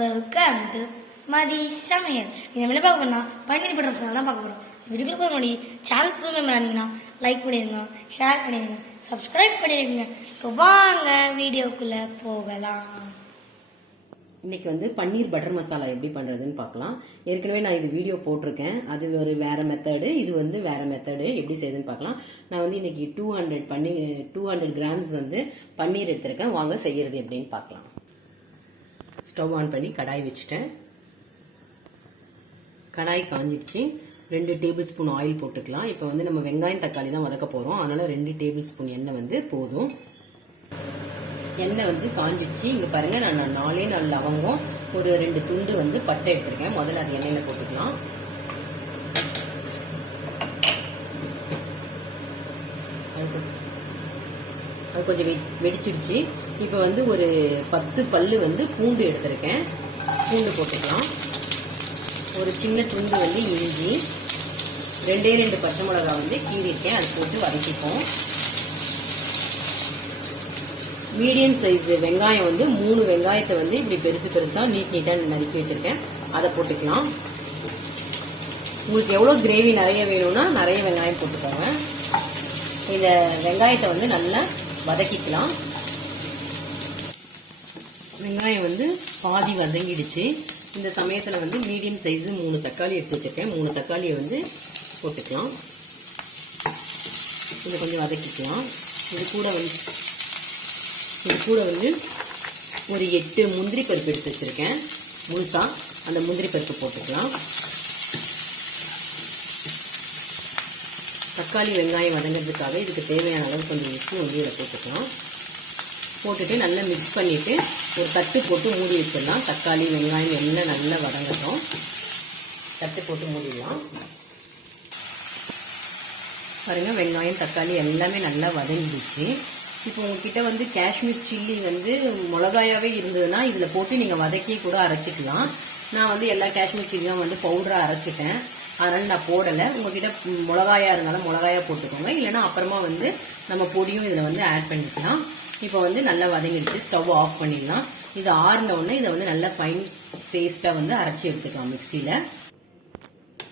Welcome to மதி சமையல். இந்த என்ன பார்க்க போனால் பன்னீர் பட்டர் மசாலா தான் பார்க்க போகிறோம். வீட்டுக்குள்ள போக முன்னாடி சேனல் புது மெம்பர் இருந்தீங்கன்னா லைக் பண்ணிடுங்க, ஷேர் பண்ணிடுங்க, சப்ஸ்கிரைப் பண்ணிடுங்க. இப்போ வாங்க வீடியோக்குள்ளே போகலாம். இன்னைக்கு வந்து பன்னீர் பட்டர் மசாலா எப்படி பண்ணுறதுன்னு பார்க்கலாம். ஏற்கனவே நான் இது வீடியோ போட்டிருக்கேன். அது ஒரு வேறு மெத்தடு, இது வந்து வேறு மெத்தடு. எப்படி செய்யுதுன்னு பார்க்கலாம். நான் வந்து இன்னைக்கு 200 கிராம்ஸ் வந்து பன்னீர் எடுத்திருக்கேன். வாங்க செய்யறது எப்படின்னு பார்க்கலாம். ஸ்டவ் ஆன் பண்ணி கடாய் வச்சுட்டேன். கடாய் காஞ்சிடுச்சு. 2 டேபிள் ஸ்பூன் ஆயில் போட்டுக்கலாம். இப்போ வந்து நம்ம வெங்காயம் தக்காளி தான் வதக்க போகிறோம். அதனால் 2 டேபிள் ஸ்பூன் எண்ணெய் வந்து போதும். எண்ணெய் வந்து காஞ்சிடுச்சு. இங்கே பாருங்கள், நான் 4 லவங்கம், ஒரு 2 துண்டு வந்து பட்டை எடுத்துருக்கேன். முதல்ல அது எண்ணெயில் போட்டுக்கலாம். அது கொஞ்சம் வெடிச்சிடுச்சு. இப்போ வந்து ஒரு 10 பல்லு வந்து பூண்டு எடுத்திருக்கேன். பூண்டு போட்டுக்கலாம். ஒரு சின்ன துண்டு வந்து இஞ்சி, 2 பச்சை மிளகா வந்து கீறிருக்கேன். அது போட்டு வதக்கிப்போம். மீடியம் சைஸ் வெங்காயம் வந்து 3 வெங்காயத்தை வந்து இப்படி பெருசா நீட்டாக நறுக்கி வச்சிருக்கேன். அதை போட்டுக்கலாம். உங்களுக்கு எவ்வளோ கிரேவி நிறைய வேணும்னா நிறைய வெங்காயம் போட்டுக்கோங்க. இந்த வெங்காயத்தை வந்து நல்லா வதக்கிக்கலாம். வெங்காயம் வந்து பாதி வதங்கிடுச்சு. இந்த சமயத்தில் வந்து மீடியம் சைஸு 3 தக்காளி எடுத்து வச்சிருக்கேன். 3 தக்காளியை வந்து போட்டுக்கலாம். இதை கொஞ்சம் வதக்கிக்கலாம். இது கூட வந்து ஒரு 8 முந்திரி பருப்பு எடுத்து வச்சிருக்கேன். முழுசா அந்த முந்திரி பருப்பு போட்டுக்கலாம். தக்காளி வெங்காயம் வதங்கிறதுக்காக இதுக்கு தேவையான அளவு கொஞ்சம் உப்பு வந்து இதில் போட்டுக்கலாம். போட்டுட்டு நல்லா மிக்ஸ் பண்ணிவிட்டு ஒரு தட்டு போட்டு மூடி வச்சிடலாம். தக்காளி வெங்காயம் எல்லாம் நல்லா வதங்கட்டும். தட்டு போட்டு மூடிடலாம். பாருங்கள், வெங்காயம் தக்காளி எல்லாமே நல்லா வதங்கிடுச்சு. இப்போ உங்ககிட்ட வந்து காஷ்மீர் சில்லி வந்து மிளகாயாவே இருந்ததுன்னா இதில் போட்டு நீங்கள் வதக்கி கூட அரைச்சிக்கலாம். நான் வந்து எல்லா காஷ்மீர் சில்லியும் வந்து பவுடராக அரைச்சிட்டேன். அதனால் நான் போடலை. உங்ககிட்ட மிளகாயா இருந்தாலும் மிளகாயா போட்டுக்கோங்க. இல்லைன்னா அப்புறமா வந்து நம்ம பொடியும் இதில் வந்து ஆட் பண்ணிக்கலாம். இப்போ வந்து நல்லா வதங்கிடுச்சு. ஸ்டவ் ஆஃப் பண்ணிடலாம். இது ஆறின உடனே இதை வந்து நல்லா ஃபைன் பேஸ்ட்டாக வந்து அரைச்சி எடுத்துக்கலாம் மிக்சியில்.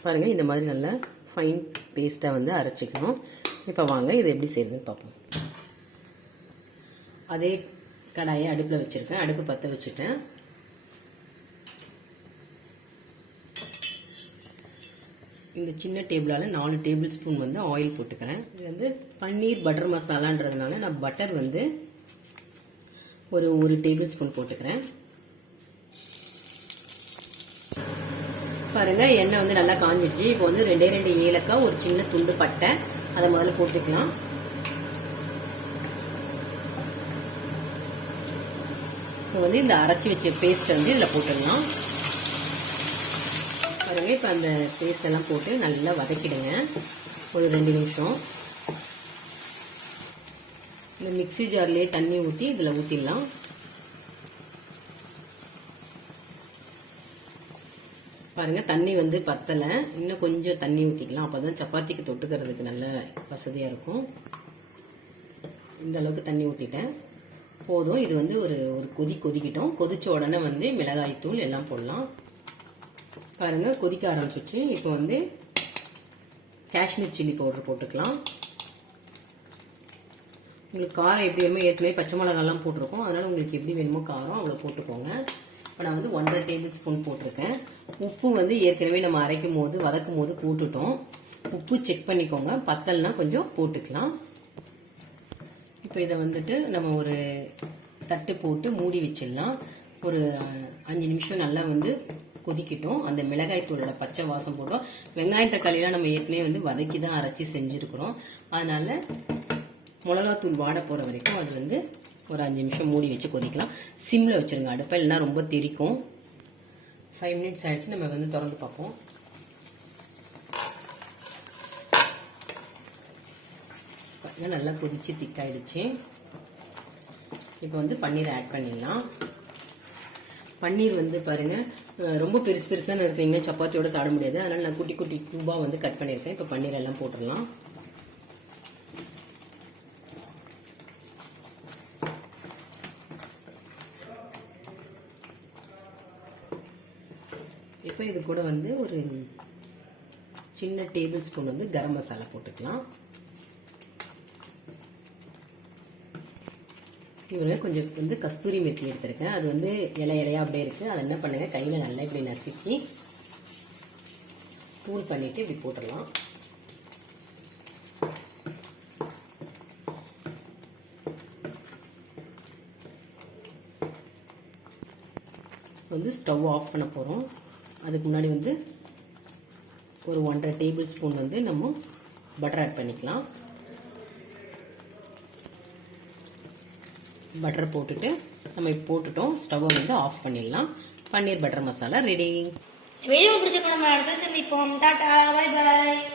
பாருங்கள், இந்த மாதிரி நல்லா ஃபைன் பேஸ்ட்டாக வந்து அரைச்சிக்கணும். இப்போ வாங்க இதை எப்படி செய்யுதுன்னு பார்ப்போம். அதே கடாயை அடுப்பில் வச்சுருக்கேன். அடுப்பு பற்ற வச்சுட்டேன். இந்த சின்ன டேபிளால் 4 டேபிள் ஸ்பூன் வந்து ஆயில் போட்டுக்கிறேன். இது வந்து பன்னீர் பட்டர் மசாலான்றதுனால நான் பட்டர் வந்து ஒரு 1 டேபிள் ஸ்பூன் போட்டுக்கிறேன். பாருங்க, எண்ணெய் வந்து நல்லா காஞ்சிடுச்சு. இப்போ வந்து 2 ஏலக்காய், ஒரு சின்ன துண்டு பட்டை, அதை முதல்ல போட்டுக்கலாம். இப்போ வந்து இந்த அரைச்சி வச்ச பேஸ்ட்டை வந்து இதில் போட்டுடலாம். பாருங்க, இப்போ அந்த பேஸ்ட் எல்லாம் போட்டு நல்லா வதக்கிடுங்க ஒரு 2 நிமிஷம். இந்த மிக்ஸி ஜார்லேயே தண்ணி ஊற்றி இதில் ஊற்றிடலாம். பாருங்க, தண்ணி வந்து பத்தலை. இன்னும் கொஞ்சம் தண்ணி ஊற்றிக்கலாம். அப்போ தான் சப்பாத்திக்கு தொட்டுக்கிறதுக்கு நல்ல வசதியாக இருக்கும். இந்த அளவுக்கு தண்ணி ஊற்றிட்டேன். போதும். இது வந்து ஒரு கொதிக்கிட்டோம். கொதிச்ச உடனே வந்து மிளகாய்த்தூள் எல்லாம் போடலாம். பாருங்க, கொதிக்க ஆரம்பிச்சிச்சு. இப்போ வந்து காஷ்மீர் சில்லி பவுடர் போட்டுக்கலாம். உங்களுக்கு காரம் எப்படி வேணுமோ, ஏற்கனவே பச்சை மிளகாலாம் போட்டிருக்கோம். அதனால உங்களுக்கு எப்படி வேணுமோ காரம் அவ்வளோ போட்டுக்கோங்க. இப்போ நான் வந்து 1.5 டேபிள் ஸ்பூன் போட்டிருக்கேன். உப்பு வந்து ஏற்கனவே நம்ம அரைக்கும் போது வதக்கும் போது போட்டுட்டோம். உப்பு செக் பண்ணிக்கோங்க. பத்தல்னா கொஞ்சம் போட்டுக்கலாம். இப்போ இதை வந்துட்டு நம்ம ஒரு தட்டு போட்டு மூடி வச்சிடலாம். ஒரு 5 நிமிஷம் நல்லா வந்து கொதிக்கிட்டோம். அந்த மிளகாய் தூளோட பச்சை வாசம் போடும். வெங்காயம் தக்காளியெல்லாம் நம்ம ஏற்கனவே வந்து வதக்கி தான் அரைச்சி செஞ்சுருக்கிறோம். அதனால மிளகாத்தூள் வாட போகிற வரைக்கும் அது வந்து ஒரு 5 நிமிஷம் மூடி வச்சு கொதிக்கலாம். சிம்மில் வச்சுருங்க அடுப்பை, இல்லைன்னா ரொம்ப தெரிக்கும். 5 மினிட்ஸ் ஆயிடுச்சு. நம்ம வந்து திறந்து பார்ப்போம். நல்லா கொதிச்சு திக்காயிடுச்சு. இப்போ வந்து பன்னீர் ஆட் பண்ணிடலாம். பன்னீர் வந்து பாருங்க, ரொம்ப பெருசாக இருக்கீங்கன்னா சப்பாத்தியோட சாப்பிட முடியாது. அதனால நான் குட்டி குட்டி கியூபா வந்து கட் பண்ணியிருக்கேன். இப்போ பன்னீர் எல்லாம் போட்டுடலாம். இப்போ இது கூட வந்து ஒரு சின்ன டேபிள் ஸ்பூன் வந்து கரம் மசாலா போட்டுக்கலாம். இவங்க கொஞ்சம் வந்து கஸ்தூரி மெத்தி எடுத்திருக்கேன். அது வந்து இலை இலையா அப்படியே இருக்கு. அதை என்ன பண்ணுங்க, கையில நல்லா இப்படி நசுக்கி தூள் பண்ணிட்டு இப்படி போட்டுடலாம். வந்து ஸ்டவ் ஆஃப் பண்ண போறோம். அதுக்கு முன்னாடி வந்து ஒரு 1.5 டேபிள் ஸ்பூன் வந்து நம்ம பட்டர் ஆட் பண்ணிக்கலாம். பட்டர் போட்டுட்டு நம்ம இப்போ போட்டுட்டோம். ஸ்டவ்வை வந்து ஆஃப் பண்ணிடலாம். பன்னீர் பட்டர் மசாலா ரெடி. வீடியோ பிடிச்சிருக்கோம். நம்ம அடுத்த சந்திப்போம். Tata, bye bye.